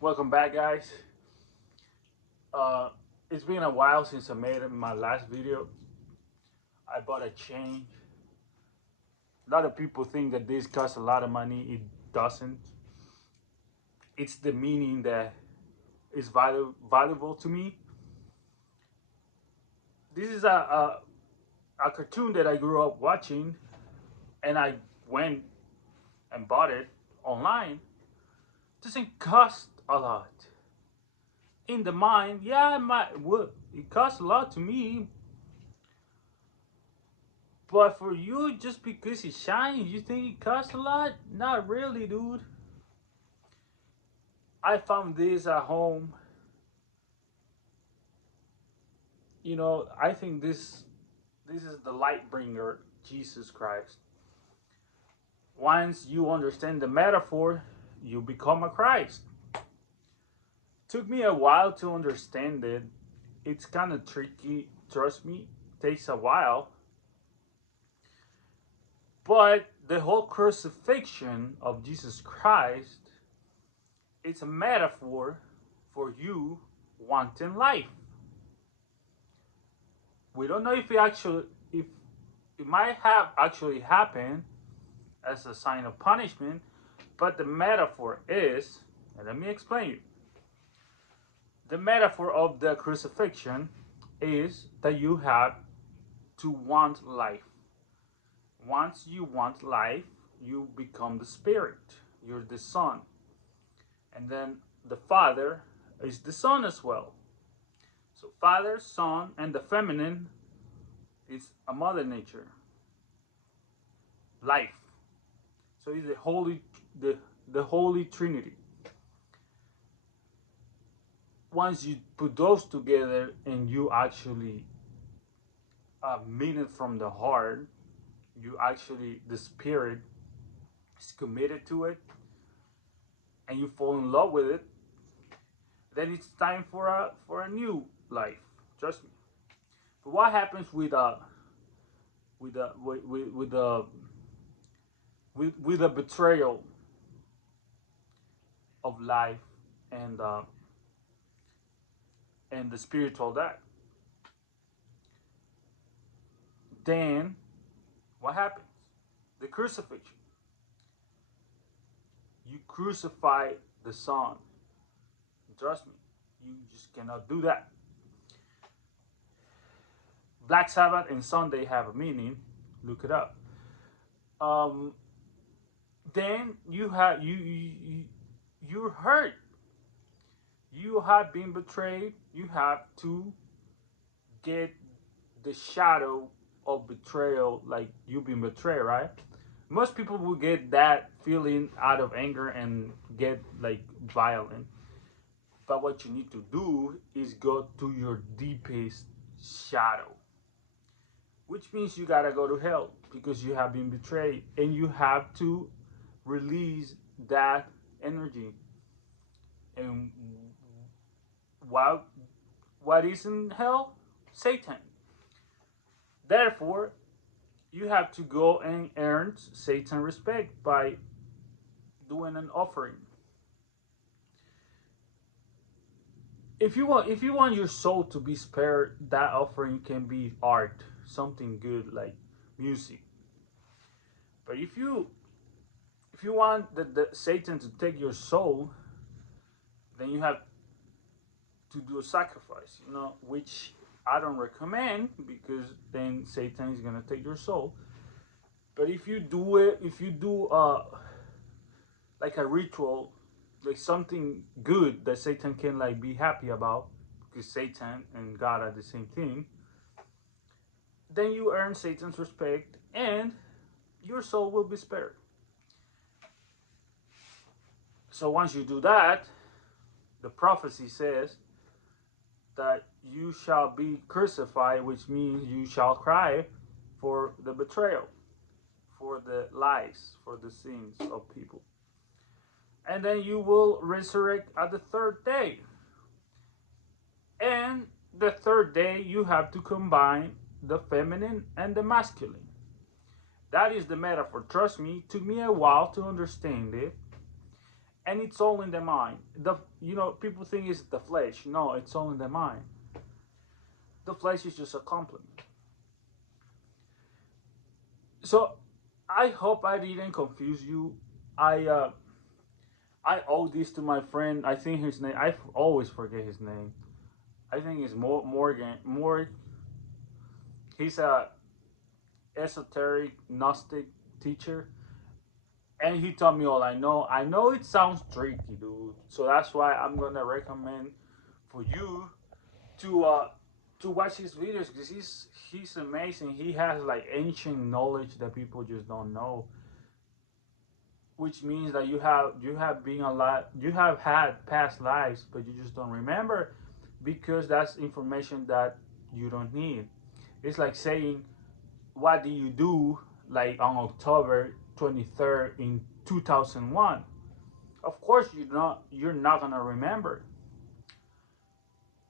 Welcome back, guys. Uh, it's been a while since I made my last video. I bought a chain. A lot of people think that this costs a lot of money. It doesn't. It's the meaning that is valuable to me. This is a cartoon that I grew up watching, and I went and bought it online. It doesn't cost a lot. In the mind, yeah, it costs a lot to me. But for you, just because it shines, you think it costs a lot? Not really, dude. I found this at home. I think this is the light bringer, Jesus Christ. Once you understand the metaphor, you become a Christ. Took me a while to understand it. It's kind of tricky, trust me. Takes a while. But the whole crucifixion of Jesus Christ, it's a metaphor for you wanting life. We don't know if it might have actually happened as a sign of punishment, but the metaphor is, and let me explain you. The metaphor of the crucifixion is that you have to want life. Once you want life, you become the spirit. You're the son. And then the Father is the Son as well. So Father, Son, and the feminine is a mother nature. Life. So it's the Holy Trinity. Once you put those together and you actually mean it from the heart, the spirit is committed to it, and you fall in love with it, then it's time for a new life. Trust me. But what happens with a with a with a betrayal of life and uh, and the spiritual death? Then what happens? The crucifixion. You crucify the Son. Trust me, you just cannot do that. Black Sabbath and Sunday have a meaning. Look it up. Um, then you're hurt. You have been betrayed. You have to get the shadow of betrayal, like you've been betrayed, right? Most people will get that feeling out of anger and get like violent. But what you need to do is go to your deepest shadow, which means you gotta go to hell because you have been betrayed and you have to release that energy. And what what is in hell? Satan. Therefore, you have to go and earn Satan respect by doing an offering. If you want your soul to be spared, that offering can be art, something good like music. But if you want the Satan to take your soul, then you have to do a sacrifice, which I don't recommend because then Satan is gonna take your soul. But if you do like a ritual, like something good that Satan can like be happy about, because Satan and God are the same thing, then you earn Satan's respect and your soul will be spared. So once you do that, the prophecy says that you shall be crucified, which means you shall cry for the betrayal, for the lies, for the sins of people. And then you will resurrect at the third day. And the third day, you have to combine the feminine and the masculine. That is the metaphor. Trust me, it took me a while to understand it. and it's all in the mind. People think it's the flesh. No, it's all in the mind. The flesh is just a complement. So I hope I didn't confuse you. I owe this to my friend. I think his name. Always forget his name. I think it's Morgan. He's a esoteric Gnostic teacher, and he taught me all I know. I know it sounds tricky, dude. So that's why I'm gonna recommend for you to uh to watch his videos because he's amazing. He has like ancient knowledge that people just don't know, which means that you have been a lot, you have had past lives, but you just don't remember because that's information that you don't need. It's like saying, what do you do like on October 23rd in 2001? Of course you're not gonna remember.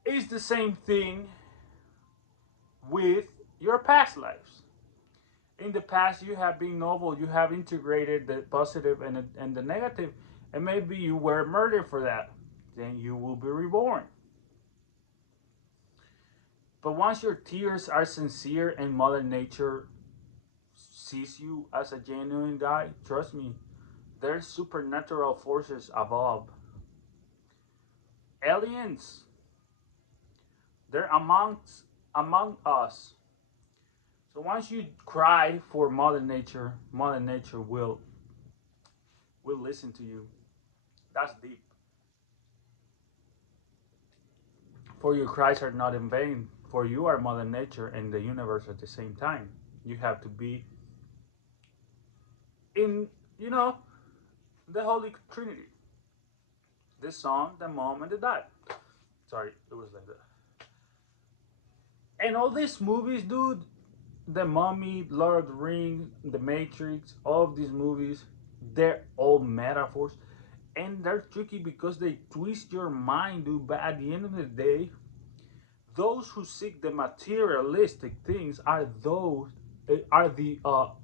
It's the same thing with your past lives. In the past, you have been noble, you have integrated the positive and the negative, and maybe you were murdered for that. Then you will be reborn. But once your tears are sincere and Mother Nature sees you as a genuine guy, trust me, there's supernatural forces above. Aliens, they're among us. So once you cry for Mother Nature will listen to you. That's deep. For your cries are not in vain, for you are Mother Nature and the universe at the same time. You have to be in, you know, the Holy Trinity. The Son, the Mom, and the Dad. Sorry, it was like that. And all these movies, dude, The Mummy, Lord of the Rings, The Matrix, all of these movies, they're all metaphors. And they're tricky because they twist your mind, dude. But at the end of the day, those who seek the materialistic things are the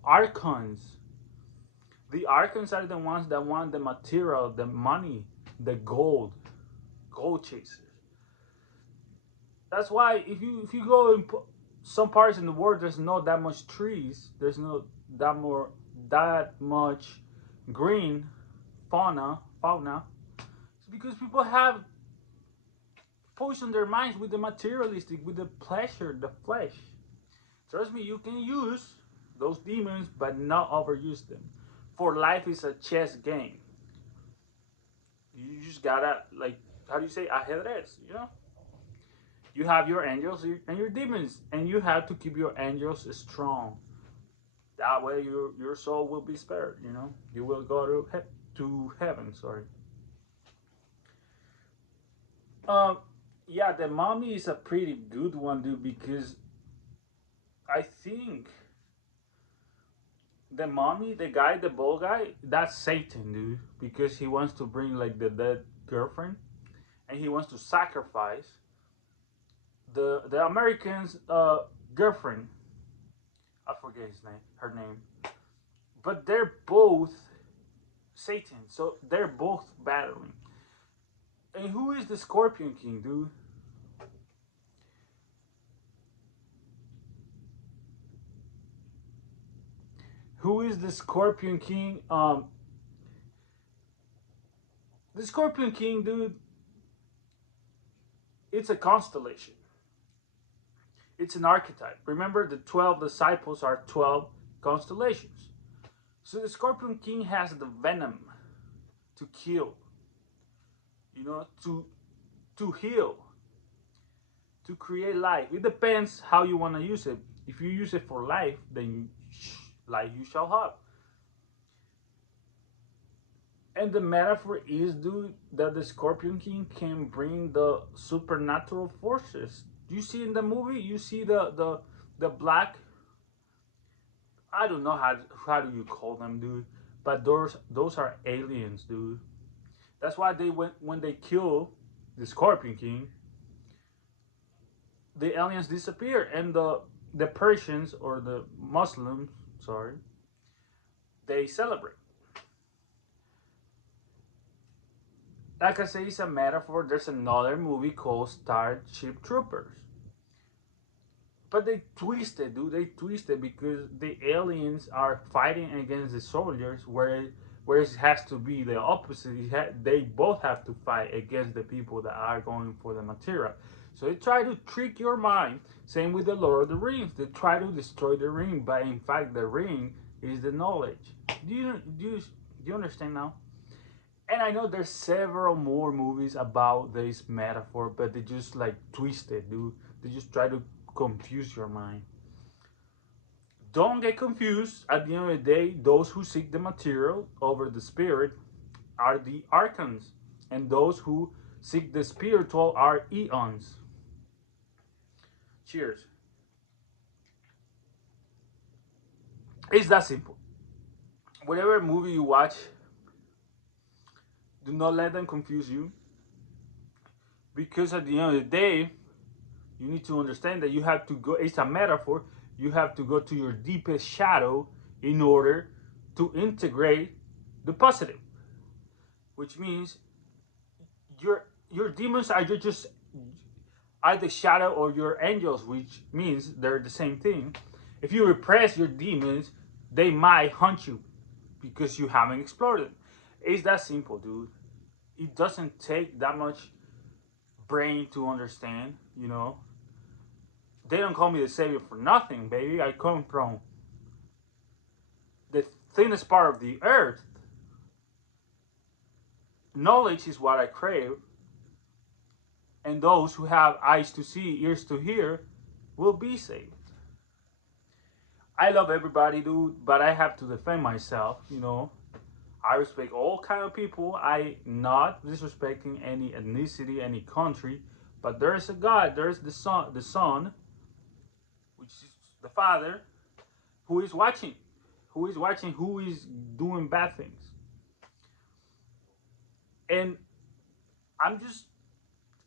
archons. The archons are the ones that want the material, the money, the gold chasers. That's why if you go in some parts in the world, there's not that much trees. There's no that much green fauna. It's because people have poisoned their minds with the materialistic, with the pleasure, the flesh. Trust me, you can use those demons, but not overuse them. For life is a chess game. You just gotta, like, how do you say, ajedrez? You have your angels and your demons, and you have to keep your angels strong. That way, your soul will be spared. You will go to heaven. Sorry. Um, yeah, the Mummy is a pretty good one, dude, because I think the Mummy, the guy, the bald guy, that's Satan, dude, because he wants to bring like the dead girlfriend, and he wants to sacrifice the American's girlfriend. I forget her name, but they're both Satan, so they're both battling. And who is the Scorpion King, dude? Who is the Scorpion King? The Scorpion King, dude, it's a constellation. It's an archetype. Remember, the 12 disciples are 12 constellations. So the Scorpion King has the venom to kill, to heal, to create life. It depends how you want to use it. If you use it for life, then life you shall have. And the metaphor is, dude, that the Scorpion King can bring the supernatural forces. You see in the movie, you see the black. I don't know how do you call them, dude. But those are aliens, dude. That's why when they kill the Scorpion King, the aliens disappear, and the Persians or the Muslims, sorry, they celebrate. Like I say, it's a metaphor. There's another movie called Starship Troopers. But they twist it, dude. They twist it because the aliens are fighting against the soldiers, where it has to be the opposite. They both have to fight against the people that are going for the material. So they try to trick your mind. Same with the Lord of the Rings. They try to destroy the ring, but in fact, the ring is the knowledge. Do you understand now? And I know there's several more movies about this metaphor, but they just like twist it, dude. They just try to confuse your mind. Don't get confused. At the end of the day, those who seek the material over the spirit are the archons, and those who seek the spiritual are eons. Cheers. It's that simple. Whatever movie you watch, do not let them confuse you, because at the end of the day, you need to understand that you have to go, it's a metaphor, you have to go to your deepest shadow in order to integrate the positive, which means your demons are just the shadow or your angels, which means they're the same thing. If you repress your demons, they might hunt you because you haven't explored it. It's that simple, dude. It doesn't take that much brain to understand, you know. They don't call me the savior for nothing, baby. I come from the thinnest part of the earth. Knowledge is what I crave, and those who have eyes to see, ears to hear, will be saved. I love everybody, dude, but I have to defend myself, you know. I respect all kind of people. I not disrespecting any ethnicity, any country, but there's a God, there's the Son, which is the Father, who is watching, who is doing bad things. And I'm just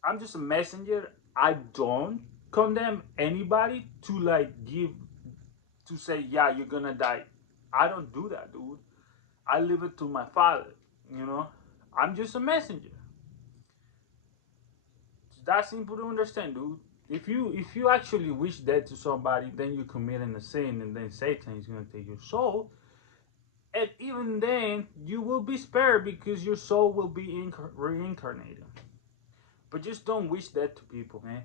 I'm just a messenger. I don't condemn anybody to like give to say, yeah, you're gonna die. I don't do that, dude. I leave it to my Father, you know. I'm just a messenger. It's that simple to understand, dude. If you actually wish death to somebody, then you're committing a sin, and then Satan is gonna take your soul. And even then, you will be spared because your soul will be reincarnated. But just don't wish that to people, man.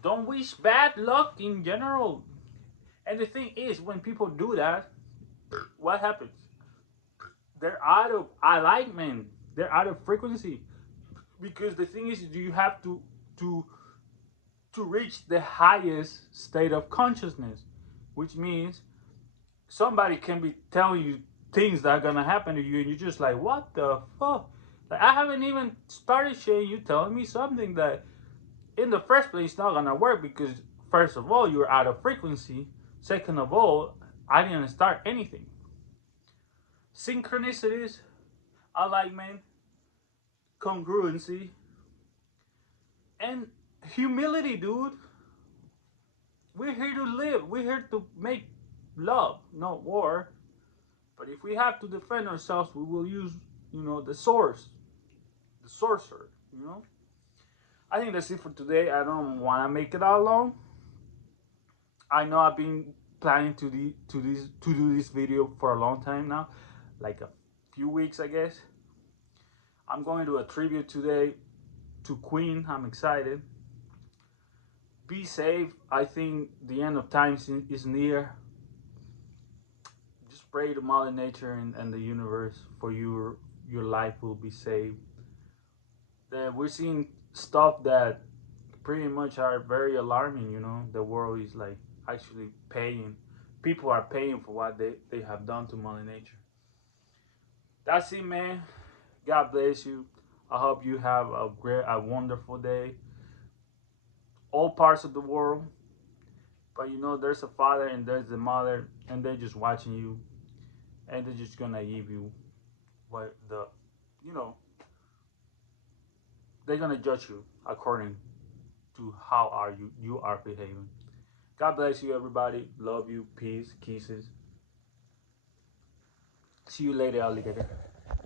Don't wish bad luck in general. And the thing is, when people do that, what happens? They're out of alignment. They're out of frequency. Because the thing is, you have to to reach the highest state of consciousness, which means somebody can be telling you things that are gonna happen to you, and you're just like, what the fuck? Like, I haven't even started shit. You telling me something that, in the first place, not gonna work because first of all, you're out of frequency. Second of all, I didn't start anything. Synchronicities, alignment, congruency, and humility, dude. We're here to live. We're here to make love, not war. But if we have to defend ourselves, we will use, the source, the sorcerer, I think that's it for today. I don't want to make it out long. I know I've been planning to do this video for a long time now, like a few weeks, I guess. I'm going to do a tribute today to Queen. I'm excited. Be safe. I think the end of time is near. Just pray to Mother Nature and the universe for your life will be saved. We're seeing stuff that pretty much are very alarming. The world is like actually paying. People are paying for what they have done to Mother Nature. That's it, man. God bless you. I hope you have a wonderful day. All parts of the world, but there's a father and there's the mother, and they're just watching you, and they're just gonna give you what they're gonna judge you according to how you are behaving. God bless you, everybody. Love you. Peace. Kisses. See you later, alligator.